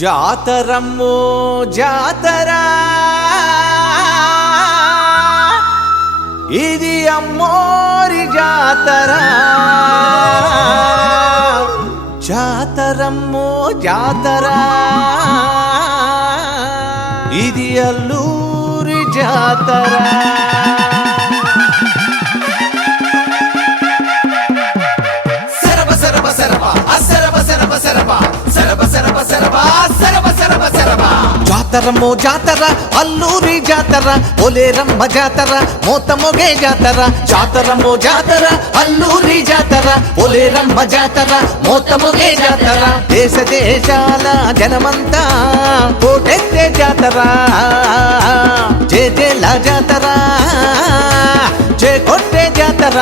జాతరమ్మో జాతర ఇది అమ్మోరి జాతర జాతరమ్మో జాతర ఇది అల్లూరి జాతర జాతరమ్మో జాతర అల్లూరి జాతర పోలేరమ్మ జాతర మోతమొగే జాతర జాతరమ్మో జాతర అల్లూరి జాతర పోలేరమ్మ జాతర మోతమొగే జాతర దేశ దేశాల జనమంతా కోటెత్తే జాతర జయ జయల జాతర జయ కొట్టే జాతర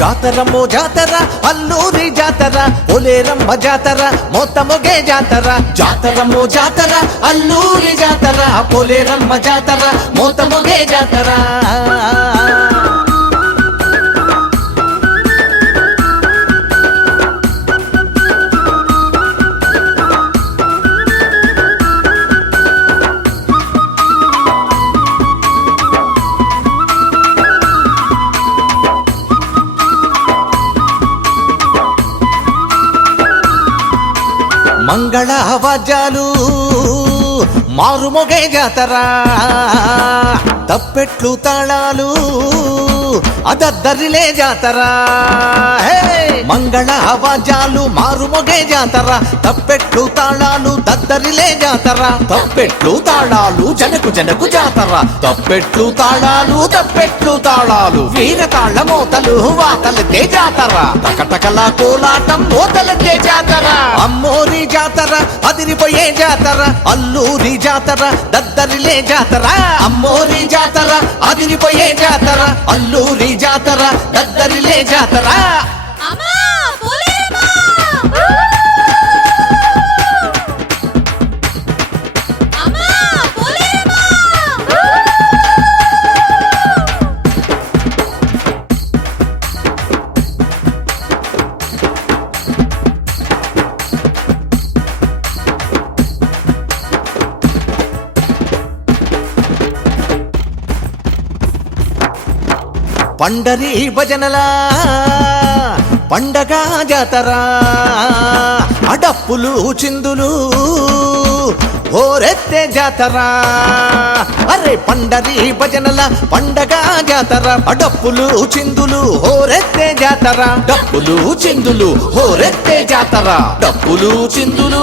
జాతరమ్మో జాతర అల్లూరి జాతర పోలేరమ్మ జాతర మోతమొగే జాతర జాతరమ్మో జాతర అల్లూరి జాతర పోలేరమ్మ జాతర మోతమొగే జాతర మంగళ వాద్యాలు మారుమొగే జాతర తప్పెట్లు తాళాలు అదద్దరిలే జాతర మంగళ వాద్యాలు మారుమొగే జాతర తప్పెట్లు తాళాలు దద్దరిలే జాతర తప్పెట్లు తాళాలు జనకు జనకు జాతర తప్పెట్లు తాళాలు వీర తాళ మోతలు వాతలతే జాతర టకటకల కోలాటం మోతలతే జాతర అమ్మోరి జాతర అదిరిపోయే జాతర అల్లూరి జాతర దద్దరిలే జాతర అమ్మోరి జాతర అదిరిపోయే జాతర అల్లూరి జాతర దద్దరిలే జాతర పండరి భజనలా పండగ జాతర అడప్పులు చిందులు ఓరెత్తే జాతర అరే పండరి భజనల పండగ జాతర అడప్పులు చిందులు ఓరెత్తే జాతర డప్పులు చిందులు ఓరెత్తే జాతర డప్పులు చిందులు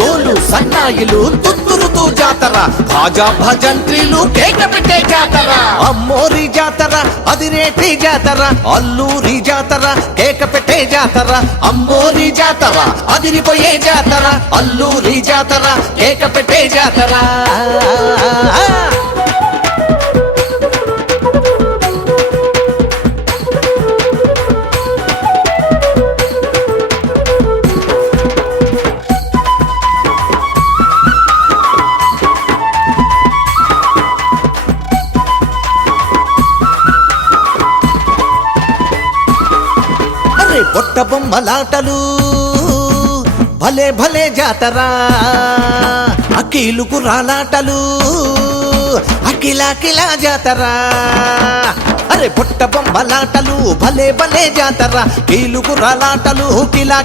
డోలు సన్నాయిలు తుత్తురుతూ జాతర భాజా భజంత్రీలు కేక పెట్టే జాతర అమ్మోరి జాతర అదిరేటి జాతర అల్లూరి జాతర కేక పెట్టే జాతర అమ్మోరి జాతర అదిరిపోయే జాతర అల్లూరి జాతర కేక పెట్టే జాతర పొట్ట బొమ్మలాటలు భలే భలే జాతర అఖిలుకు రాలాటలు అఖిల జాతర అరే పొట్ట బొమ్మలాటలు భలే భలే జాతర కీలుకు రాలాటలు కిలా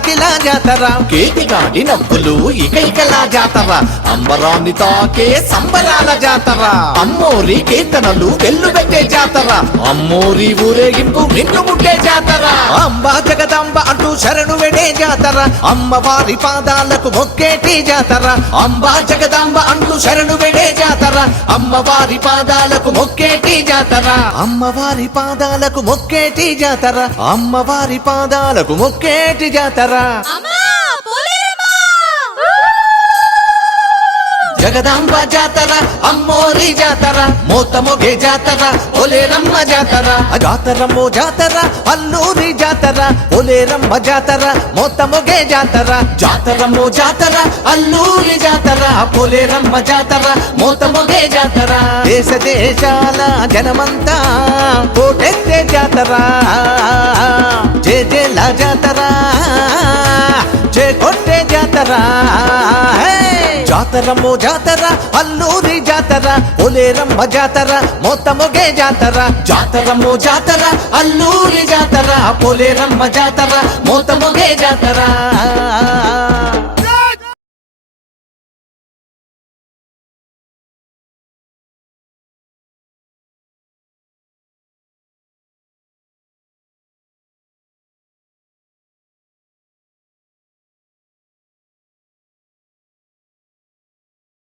జాతర కేటిగాడి నవ్వులు ఇకలా జాతర అంబరాన్ని తాకే సంబరాల జాతర అమ్మోరి కీర్తనలు వెల్లుబెట్టే జాతర అమ్మోరి ఊరేగింపు మిన్నుముట్టే జాతర అంబా జగదాంబ అంటూ శరణు వెడే జాతర అమ్మవారి పాదాలకు మొక్కేటి జాతర అంబా జగదాంబ అంటూ శరణు వెడే జాతర అమ్మవారి పాదాలకు మొక్కేటి జాతర అమ్మవారి పాదాలకు మొక్కేటి జాతర అమ్మవారి పాదాలకు మొక్కేటి జాతర జగదాంబ జాతర అమ్మోరి జాతర మోతమొగే జాతర పోలేరమ్మ జాతర జాతరమ్మో జాతర అల్లూరి జాతర పోలేరమ్మ జాతర మోతమొగే జాతర జాతరమ్మో జాతర అల్లూరి జాతర పోలేరమ్మ జాతర మోతమొగే జాతర దేశ దేశాల జనమంతా కోటెత్తే జాతర జయ జయల జాతర జయ కొట్టే జాతర జాతర హే! జాతరమ్మో జాతర అల్లూరి జాతర పోలేరమ్మ జాతర మోతమొగే జాతర జాతరమ్మో జాతర అల్లూరి జాతర పోలేరమ్మ జాతర మోతమొగే జాతర